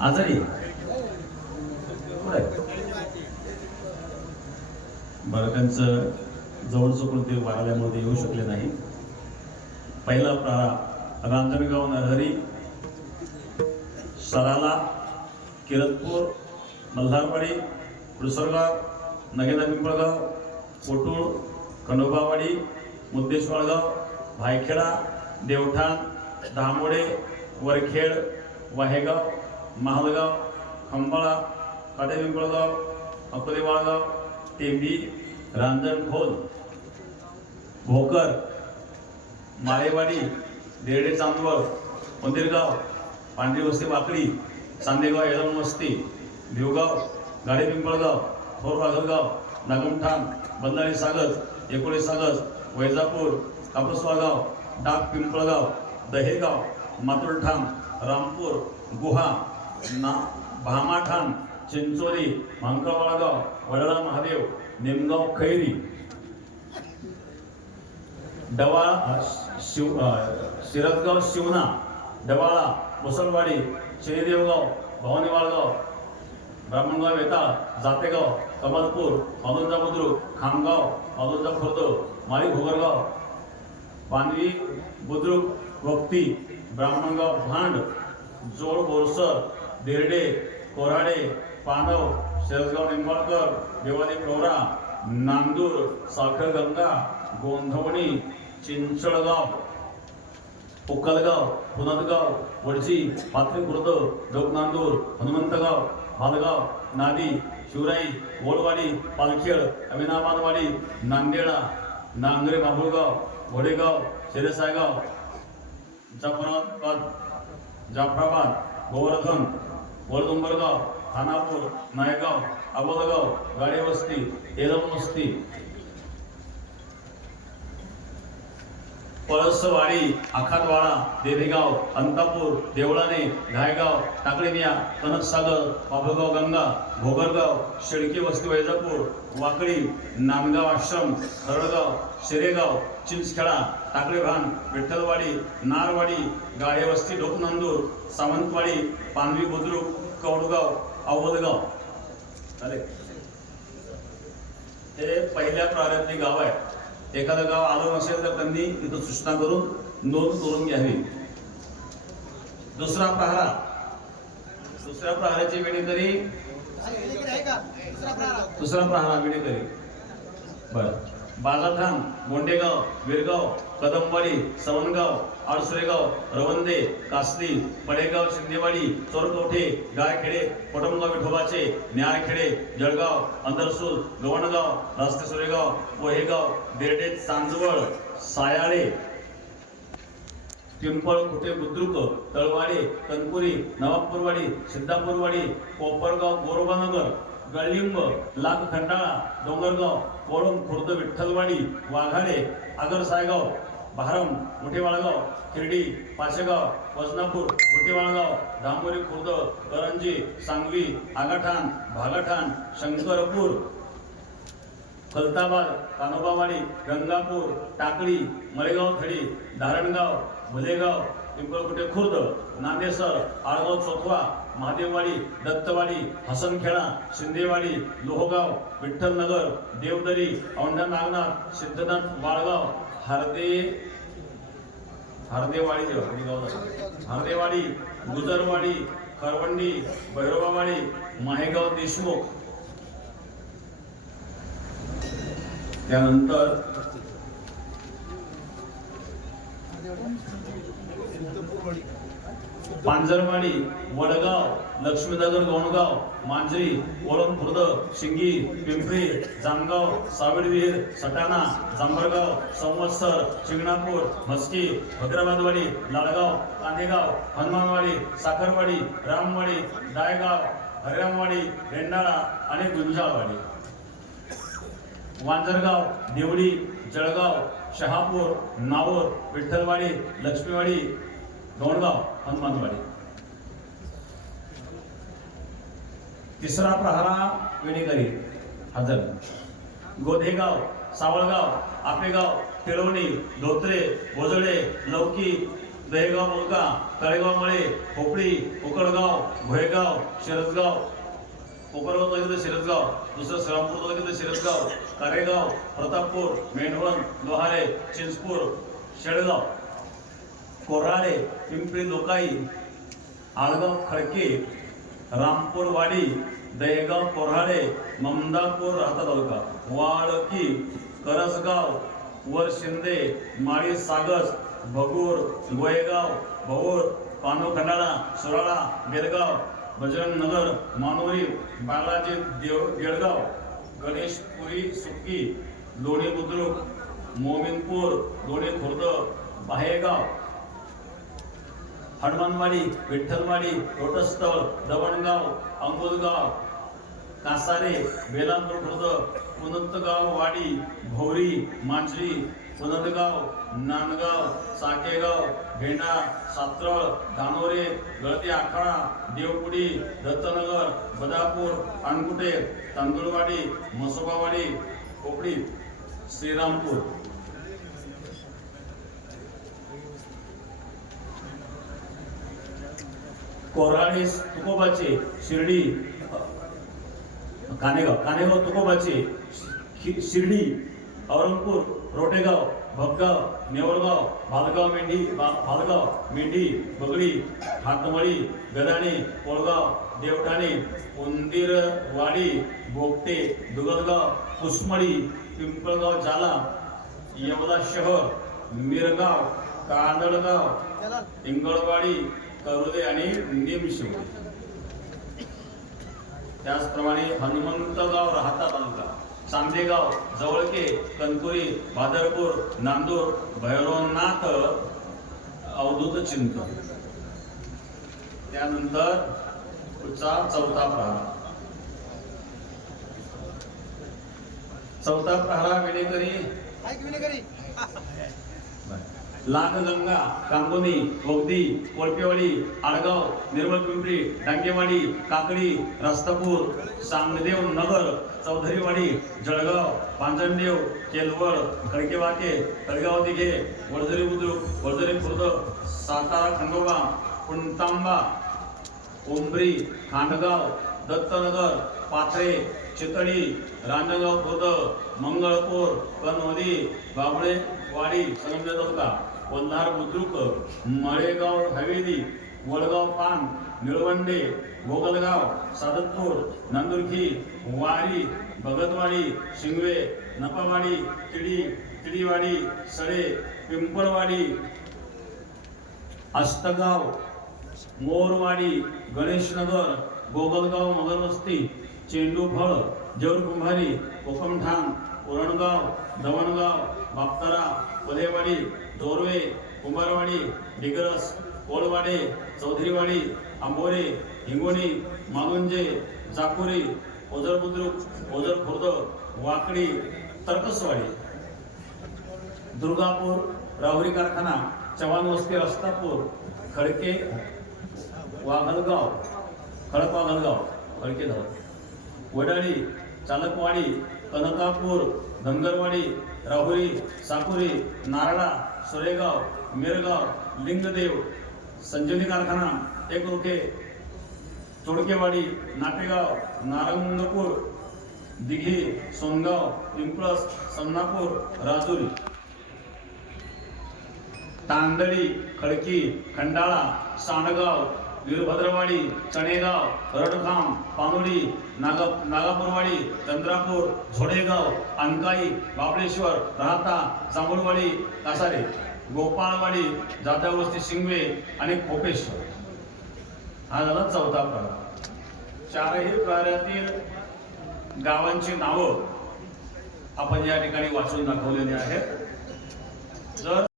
आजारी बरं, त्यांचं जवळ चुकून ते वारल्यामुळे येऊ शकले नाही. पहिला प्रारा रांजणगाव नरहरी, सराला, किरतपूर, मल्हारवाडी, पुरसरगाव, नगेदा पिंपळगाव, कोटूळ, खंडोबावाडी, मुद्देश्वरगाव, भायखेडा, देवठाण, धामोडे, वरखेड, वाहेगाव, महालगाव, खंबाळा, काटे पिंपळगाव, अकोले वाळगाव, टेंबी, रांजणखोल, भोकर, माळेवाडी, देरडे चांदवड, मंदिरगाव, पांढरी वस्ती वाकडी, चांदेगाव येळम वस्ती, भिवगाव, गाडे पिंपळगाव, थोर वाघलगाव, नागमठाण, बल्लारी सागज, एकोळे सागज, वैजापूर, कापसवागाव, डाक पिंपळगाव, दहेगाव, मातुलठाण, रामपूर, गुहा, भामाठाण, चिंचोली, भांकरवाळगाव, वडळा महादेव, निमगाव, खैरी, डवाळा, शिरदगाव, शिवना, डवाळा, मुसलवाडी, शनिदेवगाव, भवानी वाळगाव, ब्राह्मणगाव, वेताळ, जातेगाव, कमलपूर, मालुंजा बुद्रुक, खामगाव, मालुंजा खुर्द, माळी घोगरगाव, पानवी बुद्रुक, वक्ती, ब्राह्मणगाव, भांड, जोड, बोरसर, देरडे, कोराडे, पानव, शेरसगाव, निंबाळकर, देवाली, प्रवरा, नांदूर, साखरगंगा, गोंधवणी, चिंचळगाव, उक्कलगाव, पुनदगाव, वडजी, पाथरी खुर्द, डोकनांदूर, हनुमंतगाव, भालगाव, नादी, शिवराई, गोलवाडी, पालखेड, अमिनाबादवाडी, नांदेडा, नांगरे, बाबुळगाव, घोडेगाव, शेरेसायगाव, जाफराबाद, गोवर्धन, वडदुंबरगाव, खानापूर, नायगाव, अबोदगाव, गाडेवस्ती, एलम वस्ती, पळसवाडी, आखातवाडा, देवीगाव, अंतापूर, देवळाने, घायगाव, टाकळीमिया, कनकसागर, बाबुगाव, गंगा, घोगरगाव, शेळकी वस्ती, वैजापूर, वाकडी, नांदगाव आश्रम, हरळगाव, शिरेगाव, चिंचखेडा, टाकळीभान, विठ्ठलवाडी, नारवाडी, गाडेवस्ती, डोकनंदूर, सावंतवाडी, पानवी बुद्रुक, कौडगाव, अवधगाव. हे पहिल्या प्राऱ्यातली गाव आहे. एखादं गाव आलं नसेल तर त्यांनी इथं सूचना करून नोंद करून घ्यावी. दुसऱ्या प्रहाराची वेळेकरी, दुसरा प्रहार वेळेकरी बरं. बाजारठाण, मोंडेगाव, विरगाव, कदमवाडी, सवनगाव, आळसुरेगाव, रवंदे, कासली, पडेगाव, शिंदेवाडी, चोरकवठे, गायखेडे, कोटमगाव, विठोबाचे, न्यायखेडे, जळगाव, अंदरसूल, गवणगाव, रास्ते सुरेगाव, पोहेगाव, देरडे, चांदवड, सायाळे, पिंपळखुटे, बुद्रुक, तळवाडे, कनपुरी, नवाबपूरवाडी, सिद्धापूरवाडी, कोपरगाव, गोरबानगर, गळलिंब, लाख, खंडाळा, डोंगरगाव, कोळम, खुर्द, विठ्ठलवाडी, वाघाडे, आगरसायगाव, भारम, मोठेवाळगाव, खिरडी, पाचेगाव, वजनापूर, मोठेवाळगाव, धामोरी, खुर्द, करंजी, सांगवी, आगाठाण, भागाठाण, शंकरपूर, खलताबाद, कानोबावाडी, गंगापूर, टाकळी, मळेगाव, थडी, धारणगाव, भुलेगाव, पिंपळकुटे खुर्द, नांदेसर, आळगाव, चोथवा, महादेववाडी, दत्तवाडी, हसनखेडा, शिंदेवाडी, लोहगाव, विठ्ठलनगर, देवदरी, औंढा नागनाथ, सिद्धनाथ, वाळगाव, हरदेवाडी, गुजरवाडी, करवंडी, भैरवावाडी, माहेगाव, देशमुख. त्यानंतर पांजरवाडी, वडगाव, लक्ष्मीनगर, गोणगाव, मांजरी, ओळम, खुर्द, शिंगी, पिंपरी, जामगाव, सावडविहीर, सटाणा, जांभरगाव, संवत्सर, शिंगणापूर, म्हस्की, भद्राबादवाडी, लाडगाव, कांदेगाव, हनुमानवाडी, साखरवाडी, रामवाडी, दायगाव, हरिरामवाडी, रेंडाळा आणि गुंजाळवाडी. वांजरगाव, देवडी, जळगाव, शहापूर, नावोर, विठ्ठलवाडी, लक्ष्मीवाडी, दोणगाव, हनुमानवाडी. तिसरा प्रहारा वेणेकरी हजर. गोधेगाव, सावळगाव, आपेगाव, तिळवणी, धोत्रे, भोजळे, लौकी, दहेगाव मुलगा, तळेगाव मळे, खोपडी, उकडगाव, भोयगाव, शिरसगाव, कोपरगाव तालुक्यात शिरसगाव, दुसरं श्रीरामपूर तालुक्यात शिरसगाव, कारेगाव, प्रतापपूर, मेंढवण, लोहारे, चिंचपूर, शेळगाव, कोराळे, पिंपरी लोकाई, आळगाव खडके, रामपूरवाडी, दहेगाव कोऱ्हाळे, ममदापूर राहता तालुका, वाळकी, करसगाव, वर शिंदे, माळी सागस, भगूर, गोयगाव, भऊर, पानव खंडाळा, सुराळा, बेलगाव, बजरंग नगर, मानोरी, बालाजी देळगाव, गणेशपुरी सुक्की, लोणी बुद्रुक, मोमिनपूर, लोणी खुर्द, बाहेगाव, हनुमानवाडी, विठ्ठलवाडी, लोटस्थळ, दवणगाव, अंबुजगाव, कासारे, बेलापूर खुर्द, पुनंतगाव वाडी, भोवरी, मांजरी, पुनंतगाव, नांदगाव, साकेगाव, भेंडा, सात्रळ, धानोरे, गळती आखाडा, देवपुडी, दत्तनगर, बदापूर, पानकुटे, तांदुळवाडी, मसोबावाडी, खोपडी, श्रीरामपूर. कोराळे तुकोबाचे, शिर्डी, कानेगाव तुकोबाचे, शिर्डी, औरंगपूर, रोटेगाव, भगगाव, नेवळगाव, भालगाव, मेंढी, बगडी, हातमळी, गदाणे, कोळगाव, देवठाणे, उंदीरवाडी, बोगटे, दुगलगाव, कुसमळी, पिंपळगाव, जाला, येवला शहर, मिरगाव, कांदळगाव, इंगळवाडी, करुले आणि निमशिवडी. त्याचप्रमाणे हनुमंतगाव राहता तालुका, चांदेगाव, जवळके, कणकुरी, भादरपूर, नांदूर, भैरवनाथ, अवधूत चिंतन. त्यानंतर पुढचा चौथा प्रहारा विनेकरी, लाखगंगा, कांगोनी, वगदी, कोळपेवाडी, आडगाव, निर्मल पिंपरी, डांगेवाडी, काकडी, रस्तापूर, सांगदेव नगर, चौधरीवाडी, जळगाव, पांजणदेव, केलवड, खडकेवाके, तळगाव दिघे, वडझरी बुद्रुक, वडझरी खुर्द, सातारा खंडोबा, पुणतांबा, उंबरी, खांडगाव, दत्तनगर, पाथरे, चितळी, रांजणगाव खुर्द, मंगळपूर, कनोली, बाबळेवाडी, संगमनेर तालुका, वल्हार बुद्रुक, मळेगाव हवेली, वडगाव पान, निळवंडे, गोगलगाव, सादतपूर, नांदुरकी, वारी, भगतवाडी, शिंगवे, नपावाडी, तिडीवाडी, सडे, पिंपळवाडी, अष्टगाव, मोरवाडी, गणेशनगर, गोगलगाव, मगरवस्ती, चेंडूफळ, जौर कुंभारी, कोकमठाण, उरणगाव, दवणगाव, बाप्तारा, पदेवाडी, जोरवे, कुंभारवाडी, डिग्रस, कोळवाडे, चौधरीवाडी, आंबोरे, हिंगोणी, मालुंजे, जाकुरी, ओझर बुद्रुक, ओझर खुर्द, वाकडी, तर्कसवाडी, दुर्गापूर, राहुरी कारखाना, चव्हाण वस्ती, रस्तापूर, खडके, खडकवाघलगाव, खडके धाव, वडाळी, चालकवाडी, कनकापूर, धनगरवाडी, राहुरी, साकुरी, नारळा, सुरेगाव, मिरगाव, लिंगदेव, संजीवनी कारखाना, टेकरुखे, तोडकेवाडी, नाटेगाव, नारंगपूर, दिघे, सोनगाव, पिंपळस, समनापूर, राजुरी, तांदळी, खडकी, खंडाळा, सांडगाव, वीरभद्रवाडी, चणेगाव, रडखाम, पानोडी, नागापूरवाडी, चंद्रापूर, झोडेगाव, अनकाई, बाबळेश्वर, राहता, जांभूळवाडी, कासारे, गोपाळवाडी, जाधववस्ती, शिंगवे आणि खोपेश्वर. हा झाला चौथा प्रहार. चारही प्रहारातील गावांची नावं आपण या ठिकाणी वाचून दाखवलेली आहेत. जर